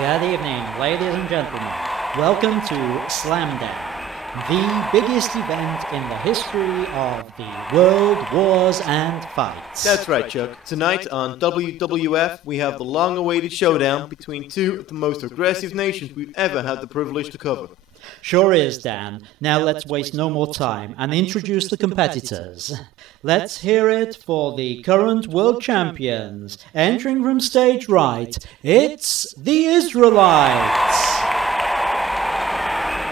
Good evening, ladies and gentlemen. Welcome to Slamdown, the biggest event in the history of the world wars and fights. That's right, Chuck. Tonight on WWF, we have the long-awaited showdown between two of the most aggressive nations we've ever had the privilege to cover. Sure is, Dan. Now let's waste no more time and introduce the competitors. Let's hear it for the current world champions. Entering from stage right, it's the Israelites.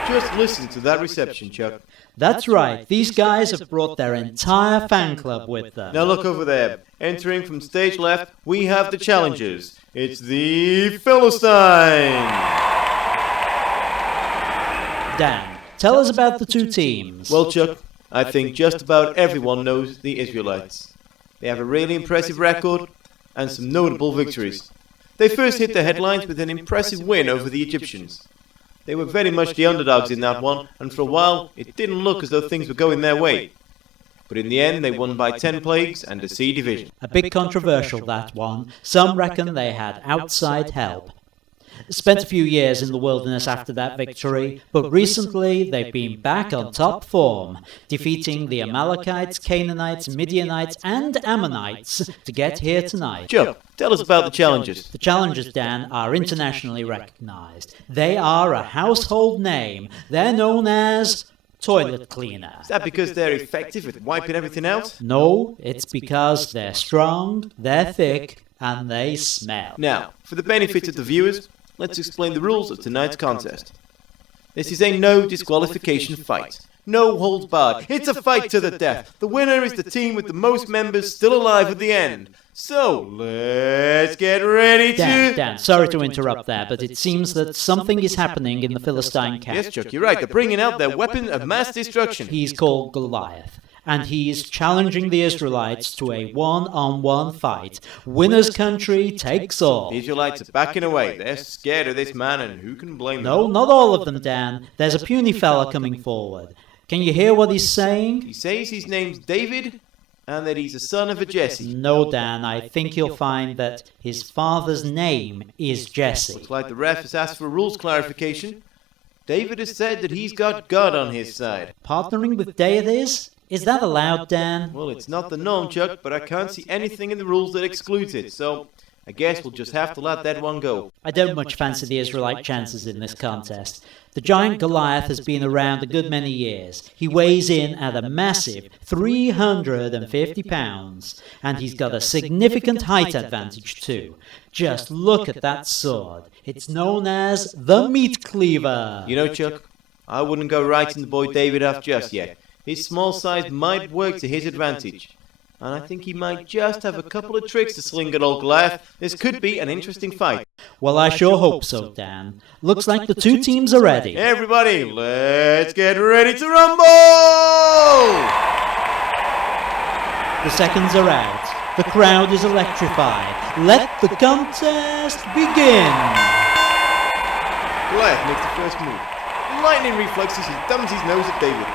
Just listen to that reception, Chuck. That's right, these guys have brought their entire fan club with them. Now look over there. Entering from stage left, we have the challengers. It's the Philistines. Dan, tell us about the two teams. Well, Chuck, I think just about everyone knows the Israelites. They have a really impressive record and some notable victories. They first hit the headlines with an impressive win over the Egyptians. They were very much the underdogs in that one, and for a while it didn't look as though things were going their way. But in the end they won by 10 plagues and a C division. A bit controversial, that one. Some reckon they had outside help. Spent a few years in the wilderness after that victory, but recently they've been back on top form, defeating the Amalekites, Canaanites, Midianites and Ammonites to get here tonight. Chuck, tell us about the challengers. The challengers, Dan, are internationally recognized. They are a household name. They're known as toilet cleaner. Is that because they're effective at wiping everything out? No, it's because they're strong, they're thick, and they smell. Now, for the benefit of the viewers, let's explain the rules of tonight's contest. This is a no disqualification fight. No holds barred. It's a fight to the death. The winner is the team with the most members still alive at the end. So, let's get ready to... Dan, sorry to interrupt there, but it seems that something is happening in the Philistine camp. Yes, Chuck, you're right. They're bringing out their weapon of mass destruction. He's called Goliath, and he's challenging the Israelites to a one-on-one fight. Winner's country takes all. The Israelites are backing away. They're scared of this man, and who can blame them? No, not all of them, Dan. There's a puny fella coming forward. Can you hear what he's saying? He says his name's David, and that he's a son of a Jesse. No, Dan, I think you'll find that his father's name is Jesse. Looks like the ref has asked for a rules clarification. David has said that he's got God on his side. Partnering with deities? Is that allowed, Dan? Well, it's not the norm, Chuck, but I can't see anything in the rules that excludes it, so I guess we'll just have to let that one go. I don't much fancy the Israelite chances in this contest. The giant Goliath has been around a good many years. He weighs in at a massive 350 pounds, and he's got a significant height advantage too. Just look at that sword. It's known as the Meat Cleaver. You know, Chuck, I wouldn't go writing the boy David off just yet. His small size might work to his advantage. And I think he might just have a couple of tricks to sling at old Goliath. This could be an interesting fight. Well, I sure hope so, Dan. Looks like the two teams are ready. Everybody, let's get ready to rumble! The seconds are out. The crowd is electrified. Let the contest begin. Goliath makes the first move. Lightning reflexes, he thumbs his nose at David.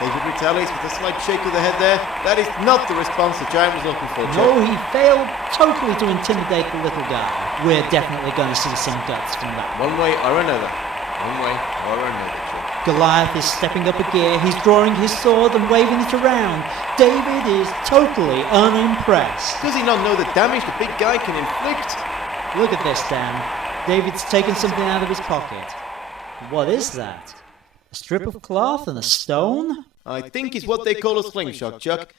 David retaliates with a slight shake of the head there. That is not the response the giant was looking for, Chuck. No, he failed totally to intimidate the little guy. We're definitely going to see some guts from that. One way or another. One way or another, Chuck. Goliath is stepping up a gear. He's drawing his sword and waving it around. David is totally unimpressed. Does he not know the damage the big guy can inflict? Look at this, Dan. David's taken something out of his pocket. What is that? A strip of cloth and a stone? I think it's what they call a slingshot, Chuck.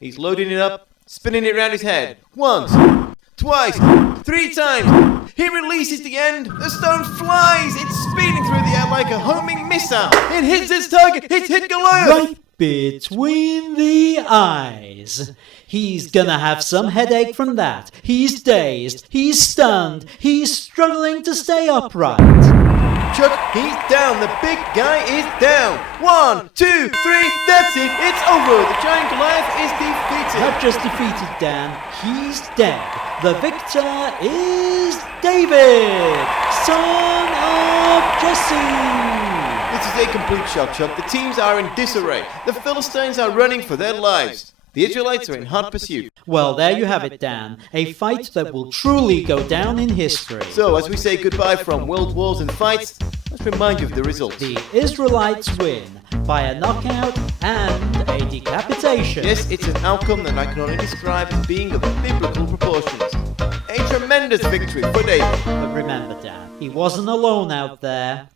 He's loading it up, spinning it around his head. Once, twice, 3 times. He releases the end. The stone flies. It's speeding through the air like a homing missile. It hits its target. It's hit Goliath. Right between the eyes. He's gonna have some headache from that. He's dazed. He's stunned. He's struggling to stay upright. Chuck, he's down. The big guy is down. 1, 2, 3. That's it. It's over. The giant Goliath is defeated. Not just defeated, Dan. He's dead. The victor is David, son of Jesse. This is a complete shock, Chuck. The teams are in disarray. The Philistines are running for their lives. The Israelites are in hot pursuit. Well, there you have it, Dan. A fight that will truly go down in history. So, as we say goodbye from world wars and fights, let's remind you of the results. The Israelites win by a knockout and a decapitation. Yes, it's an outcome that I can only describe as being of biblical proportions. A tremendous victory for David. But remember, Dan, he wasn't alone out there.